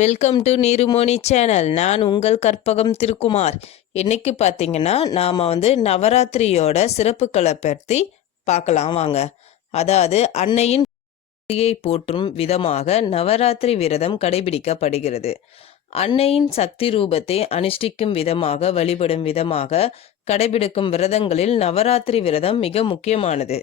Welcome to நீருமோனி channel. நான் உங்கள் கற்பகம் திருக்குமார். இன்னைக்கு பார்த்தீங்கன்னா நாம் நவராத்திரியோட சிறப்புகளை பற்றி பார்க்கலாம் வாங்க. அதாவது அன்னையின் போற்றும் விதமாக நவராத்திரி விரதம் கடைபிடிக்கப்படுகிறது. அன்னையின் சக்தி ரூபத்தை அனுஷ்டிக்கும் விதமாக வழிபடும் விதமாக கடைபிடிக்கும் விரதங்களில் நவராத்திரி விரதம் மிக முக்கியமானது.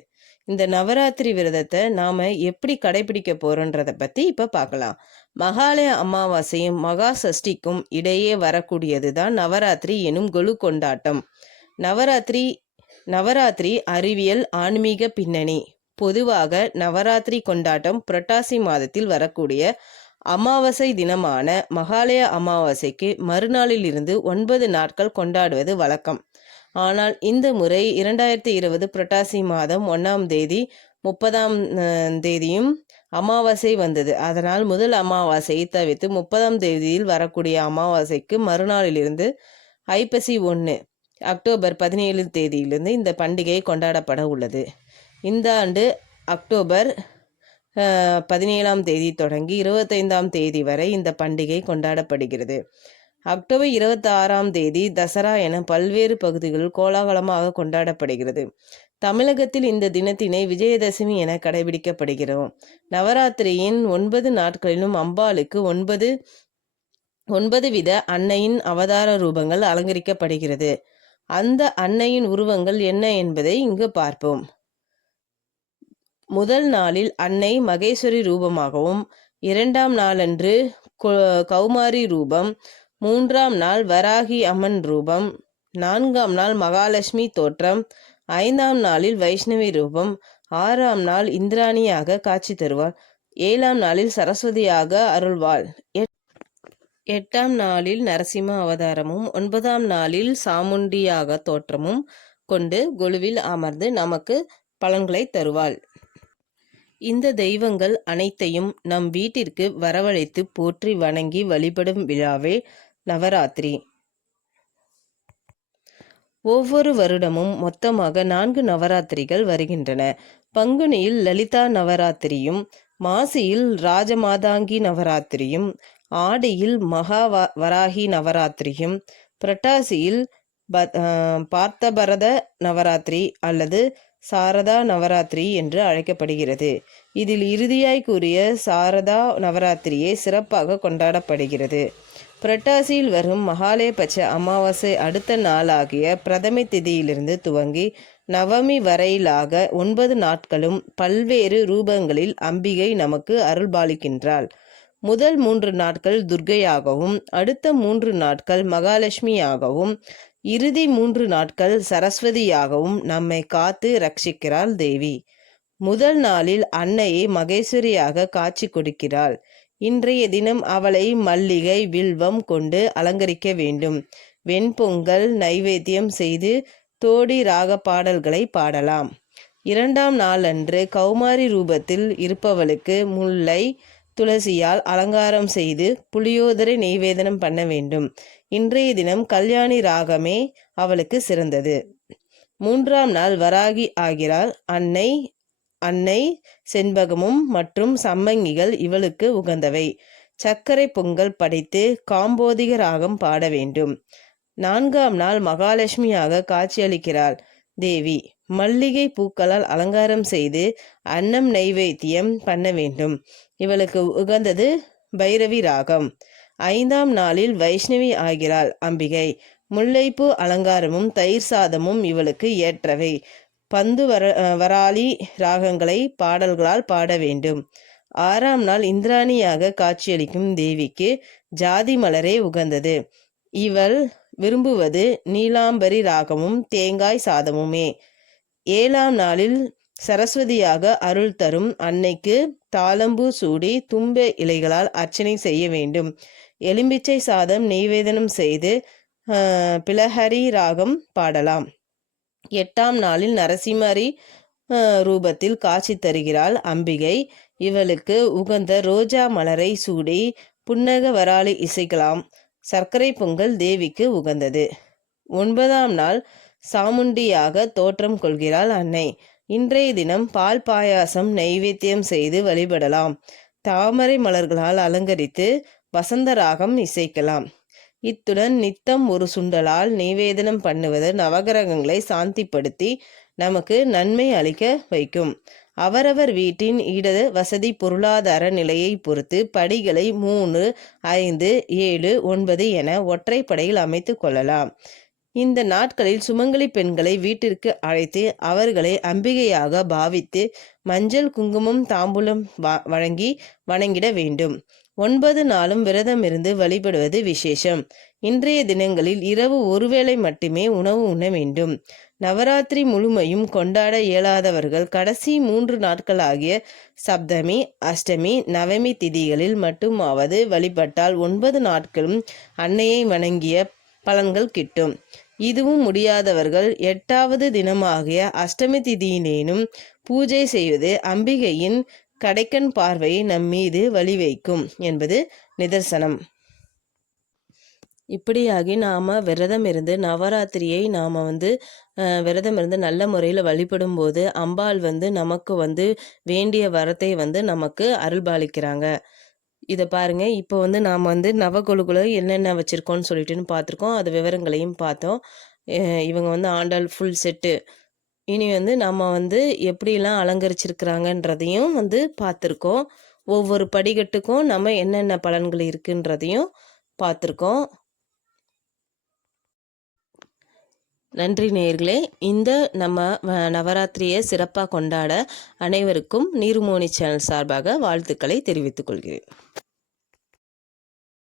இந்த நவராத்திரி விரதத்தை நாம் எப்படி கடைபிடிக்க போகிறோன்றதை பற்றி இப்போ பார்க்கலாம். மகாலய அமாவாசையும் மகா சஷ்டிக்கும் இடையே வரக்கூடியது தான் நவராத்திரி எனும் கொலு கொண்டாட்டம். நவராத்திரி அறிவியல் ஆன்மீக பின்னணி. பொதுவாக நவராத்திரி கொண்டாட்டம் புரட்டாசி மாதத்தில் வரக்கூடிய அமாவாசை தினமான மகாலய அமாவாசைக்கு மறுநாளிலிருந்து 9 நாட்கள் கொண்டாடுவது வழக்கம். ஆனால் இந்த முறை 2020 புரட்டாசி மாதம் 1ஆம் தேதி 30ஆம் தேதியும் அமாவாசை வந்தது. அதனால் முதல் அமாவாசையை தவிர்த்து 30ஆம் தேதியில் வரக்கூடிய அமாவாசைக்கு மறுநாளிலிருந்து ஐப்பசி 1 அக்டோபர் 17 தேதியிலிருந்து இந்த பண்டிகை கொண்டாடப்பட உள்ளது. இந்த ஆண்டு அக்டோபர் 17ஆம் தேதி தொடங்கி 25ஆம் தேதி வரை இந்த பண்டிகை கொண்டாடப்படுகிறது. அக்டோபர் 26ஆம் தேதி தசரா என பல்வேறு பகுதிகளில் கோலாகலமாக கொண்டாடப்படுகிறது. தமிழகத்தில் இந்த தினத்தினை விஜயதசமி என கடைபிடிக்கப்படுகிறோம். நவராத்திரியின் 9 நாட்களிலும் அம்பாளுக்கு 9 வித அன்னையின் அவதார ரூபங்கள் அலங்கரிக்கப்படுகிறது. அந்த அன்னையின் உருவங்கள் என்ன என்பதை இங்கு பார்ப்போம். முதல் நாளில் அன்னை மகேஸ்வரி ரூபமாகவும், 2ஆம் நாளன்று கௌமாரி ரூபம், 3ஆம் நாள் வராகி அம்மன் ரூபம், 4ஆம் நாள் மகாலட்சுமி தோற்றம், 5ஆம் நாளில் வைஷ்ணவி ரூபம், 6ஆம் நாள் இந்திராணியாக காட்சி தருவாள், 7ஆம் நாளில் சரஸ்வதியாக அருள்வாள், 8ஆம் நாளில் நரசிம்ம அவதாரமும், 9ஆம் நாளில் சாமுண்டியாக தோற்றமும் கொண்டு கொலுவில் அமர்ந்து நமக்கு பலன்களை தருவாள். இந்த தெய்வங்கள் அனைத்தையும் நம் வீட்டிற்கு வரவழைத்து போற்றி வணங்கி வழிபடும் விழாவே நவராத்திரி. ஒவ்வொரு வருடமும் மொத்தமாக 4 நவராத்திரிகள் வருகின்றன. பங்குனியில் லலிதா நவராத்திரியும், மாசியில் ராஜமாதாங்கி நவராத்திரியும், ஆடியில் மகா வராகி நவராத்திரியும், புரட்டாசியில் பார்த்தபரத நவராத்திரி அல்லது சாரதா நவராத்திரி என்று அழைக்கப்படுகிறது. இதில் இறுதியாய் கூறிய சாரதா நவராத்திரியே சிறப்பாக கொண்டாடப்படுகிறது. புரட்டாசியில் வரும் மகாலயபட்ச அமாவாசை அடுத்த நாளாகிய பிரதமை திதியிலிருந்து துவங்கி நவமி வரையிலாக 9 நாட்களும் பல்வேறு ரூபங்களில் அம்பிகை நமக்கு அருள்பாலிக்கின்றாள். முதல் 3 நாட்கள் துர்க்கையாகவும், அடுத்த 3 நாட்கள் மகாலட்சுமியாகவும், இறுதி 3 நாட்கள் சரஸ்வதியாகவும் நம்மை காத்து ரட்சிக்கிறாள் தேவி. முதல் நாளில் அன்னையை மகேஸ்வரியாக காட்சி கொடுக்கிறாள். இன்றைய தினம் அவளை மல்லிகை வில்வம் கொண்டு அலங்கரிக்க வேண்டும். வெண்பொங்கல் நைவேத்தியம் செய்து தோடி ராக பாடல்களை பாடலாம். 2ஆம் நாளன்று கௌமாரி ரூபத்தில் இருப்பவளுக்கு முல்லை துளசியால் அலங்காரம் செய்து புளியோதரை நெய்வேதனம் பண்ண வேண்டும். இன்றைய தினம் கல்யாணி ராகமே அவளுக்கு சிறந்தது. 3ஆம் நாள் வராகி ஆகிறாள். அன்னை செண்பகமும் மற்றும் சம்மங்கிகள் இவளுக்கு உகந்தவை. சர்க்கரை பொங்கல் படைத்து காம்போதிக ராகம் பாட வேண்டும். 4ஆம் நாள் மகாலட்சுமியாக காட்சியளிக்கிறாள் தேவி. மல்லிகை பூக்களால் அலங்காரம் செய்து அன்னம் நைவேத்தியம் பண்ண வேண்டும். இவளுக்கு உகந்தது பைரவி ராகம். 5ஆம் நாளில் வைஷ்ணவி ஆகிறாள் அம்பிகை. முல்லைப்பூ அலங்காரமும் தயிர் சாதமும் இவளுக்கு ஏற்றவை. பந்து வராளி ராகங்களை பாடல்களால் பாட வேண்டும். 6ஆம் நாள் இந்திராணியாக காட்சியளிக்கும் தேவிக்கு ஜாதி மலரே உகந்தது. இவள் விரும்புவது நீலாம்பரி ராகமும் தேங்காய் சாதமுமே. 7ஆம் நாளில் சரஸ்வதியாக அருள் தரும் அன்னைக்கு தாளம்பூ சூடி தும்ப இலைகளால் அர்ச்சனை செய்ய வேண்டும். எலும்பிச்சை சாதம் நெய்வேதனம் செய்து பிலஹரி ராகம் பாடலாம். 8ஆம் நாளில் நரசிம்மரி ரூபத்தில் காட்சி தருகிறாள் அம்பிகை. இவளுக்கு உகந்த ரோஜா மலரை சூடி புன்னக வராளி இசைக்கலாம். சர்க்கரை பொங்கல் தேவிக்கு உகந்தது. 9ஆம் நாள் சாமுண்டியாக தோற்றம் கொள்கிறாள் அன்னை. இன்றைய தினம் பால் பாயாசம் நைவேத்தியம் செய்து வழிபடலாம். தாமரை மலர்களால் அலங்கரித்து வசந்த ராகம் இசைக்கலாம். இத்துடன் நித்தம் ஒரு சுண்டலால் நிவேதனம் பண்ணுவது நவகிரகங்களை சாந்திப்படுத்தி நமக்கு நன்மை அளிக்க வைக்கும். அவரவர் வீட்டின் இட வசதி பொருளாதார நிலையை பொறுத்து படிகளை 3, 5, 7, 9 என ஒற்றைப்படையில் அமைத்து கொள்ளலாம். இந்த நாட்களில் சுமங்கலி பெண்களை வீட்டிற்கு அழைத்து அவர்களை அம்பிகையாக பாவித்து மஞ்சள் குங்குமம் தாம்பூலம் வழங்கி வணங்கிட வேண்டும். 9 நாளும் விரதமிருந்து வழிபடுவது விசேஷம். இன்றைய தினங்களில் இரவு ஒருவேளை மட்டுமே உணவு உண்ண வேண்டும். நவராத்திரி முழுமையும் கொண்டாட இயலாதவர்கள் கடைசி 3 நாட்களாகிய சப்தமி, அஷ்டமி, நவமி திதிகளில் மட்டுமாவது வழிபட்டால் 9 நாட்களும் அன்னையை வணங்கிய பலன்கள் கிட்டும். இதுவும் முடியாதவர்கள் 8வது தினமாகிய அஷ்டமி திதியினேனும் பூஜை செய்வது அம்பிகையின் கடைக்கண் பார்வையை நம் மீது வழிவைக்கும் என்பது நிதர்சனம். இப்படியாகி நாம் விரதம் இருந்து நவராத்திரியை நாம் விரதம் இருந்து நல்ல முறையில் வழிபடும் போது அம்பாள் நமக்கு வேண்டிய வரத்தை நமக்கு அருள்பாலிக்கிறாங்க. இதை பாருங்கள். இப்போ நாம் நவகொலுக்குள்ள என்னென்ன வச்சுருக்கோன்னு சொல்லிட்டுன்னு பார்த்துருக்கோம். அது விவரங்களையும் பார்த்தோம். இவங்க ஆண்டாள் ஃபுல் செட்டு. இனி நம்ம எப்படிலாம் அலங்கரிச்சிருக்கிறாங்கன்றதையும் பார்த்துருக்கோம். ஒவ்வொரு படிக்கட்டுக்கும் நம்ம என்னென்ன பலன்கள் இருக்குன்றதையும் பார்த்துருக்கோம். நன்றி நேயர்களே. இந்த நம்ம நவராத்திரியை சிறப்பாக கொண்டாட அனைவருக்கும் நீர்மோனி சேனல் சார்பாக வாழ்த்துக்களை தெரிவித்துக் கொள்கிறேன்.